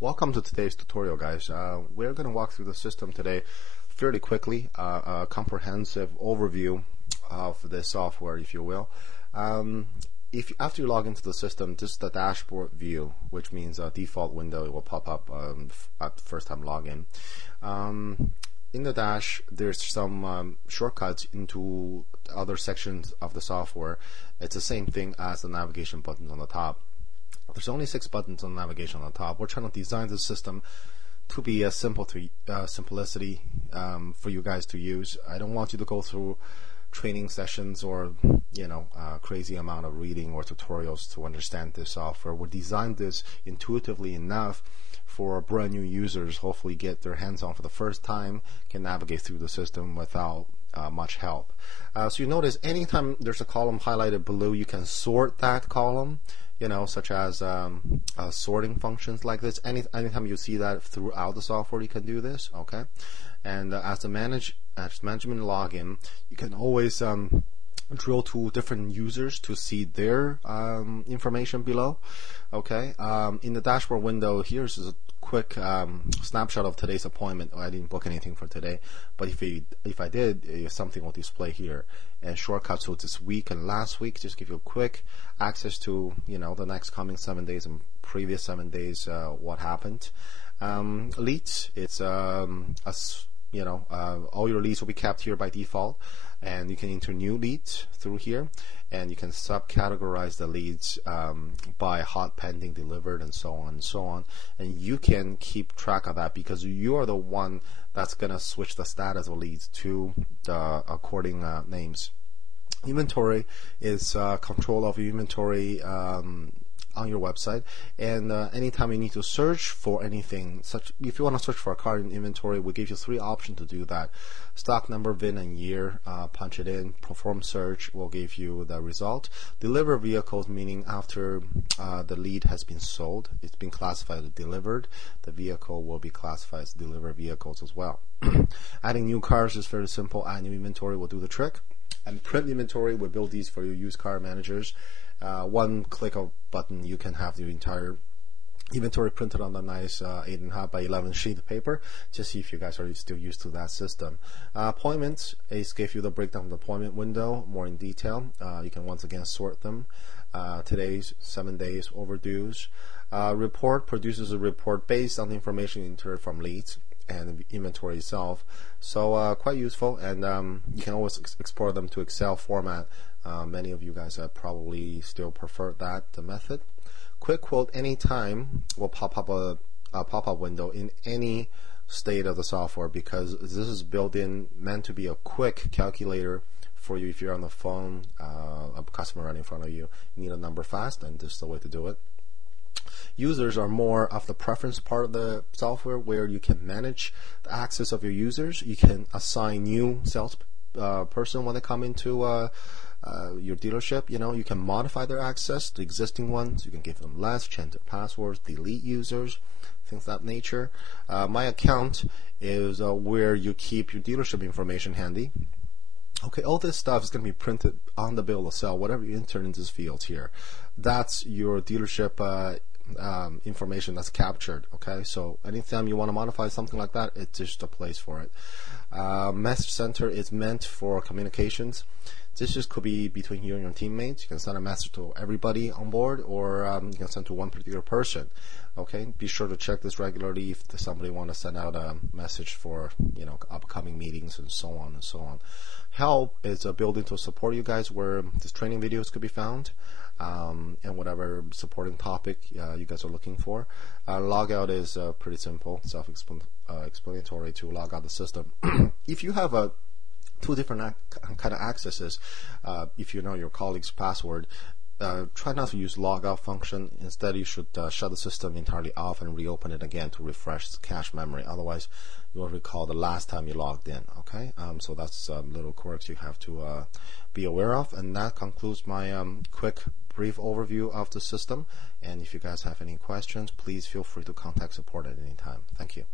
Welcome to today's tutorial, guys. We're going to walk through the system today fairly quickly, a comprehensive overview of the software, if you will. After you log into the system, this is the dashboard view, which means a default window. It will pop up at the first time login. In the dash, there's some shortcuts into other sections of the software. It's the same thing as the navigation buttons on the top. There's only 6 buttons on navigation on the top. We're trying to design the system to be as simple to simplicity for you guys to use. I don't want you to go through training sessions or crazy amount of reading or tutorials to understand this software. We designed this intuitively enough for brand new users, hopefully get their hands on for the first time, can navigate through the system without much help. So you notice anytime there's a column highlighted below, you can sort that column, such as sorting functions like this. Anytime you see that throughout the software, you can do this, okay? And as management login, you can always drill to different users to see their information below, okay? In the dashboard window, here's a quick snapshot of today's appointment. I didn't book anything for today, but if I did, something will display here. And shortcuts to this week and last week, just give you a quick access to the next coming 7 days and previous 7 days, what happened. Leads, it's all your leads will be kept here by default, and you can enter new leads through here, and you can subcategorize the leads by hot, pending, delivered, and so on and so on. And you can keep track of that because you are the one that's going to switch the status of leads to the according names. Inventory is control of your inventory on your website, and anytime you need to search for anything, if you want to search for a car in inventory, we give you 3 options to do that: stock number, VIN, and year. Punch it in, perform search, will give you the result. Deliver vehicles, meaning after the lead has been sold, it's been classified as delivered, the vehicle will be classified as delivered vehicles as well. Adding new cars is very simple. Add new inventory will do the trick. And print inventory, we build these for your used car managers. One click of button, you can have the entire inventory printed on a nice 8.5 by 11 sheet of paper. Just see if you guys are still used to that system. Appointments is give you the breakdown of the appointment window more in detail. You can once again sort them. Today's 7 days overdues. Report produces a report based on the information entered from leads and the inventory itself. So quite useful, and you can always export them to Excel format. Many of you guys probably still prefer the method. Quick quote anytime will pop up a pop-up window in any state of the software, because this is built in, meant to be a quick calculator for you. If you're on the phone, a customer right in front of you, you need a number fast, and this is the way to do it. Users are more of the preference part of the software, where you can manage the access of your users. You can assign new sales person when they come into your dealership. You can modify their access to existing ones. You can give them less, change their passwords, delete users, things of that nature. My account is where you keep your dealership information handy. Okay, all this stuff is going to be printed on the bill of sale, whatever you enter in this field here. That's your dealership information that's captured. Okay, so anytime you want to modify something like that, it's just a place for it. Message center is meant for communications. This just could be between you and your teammates. You can send a message to everybody on board, or you can send to one particular person. Okay, be sure to check this regularly if somebody want to send out a message for upcoming meetings and so on and so on. Help is built in to support you guys, where these training videos could be found, and whatever supporting topic you guys are looking for. Logout is pretty simple, self-explanatory to log out the system. If you have 2 different kind of accesses, if you know your colleague's password, try not to use logout function. Instead, you should shut the system entirely off and reopen it again to refresh the cache memory. Otherwise, you will recall the last time you logged in. Okay, so that's little quirks you have to be aware of. And that concludes my quick, brief overview of the system. And if you guys have any questions, please feel free to contact support at any time. Thank you.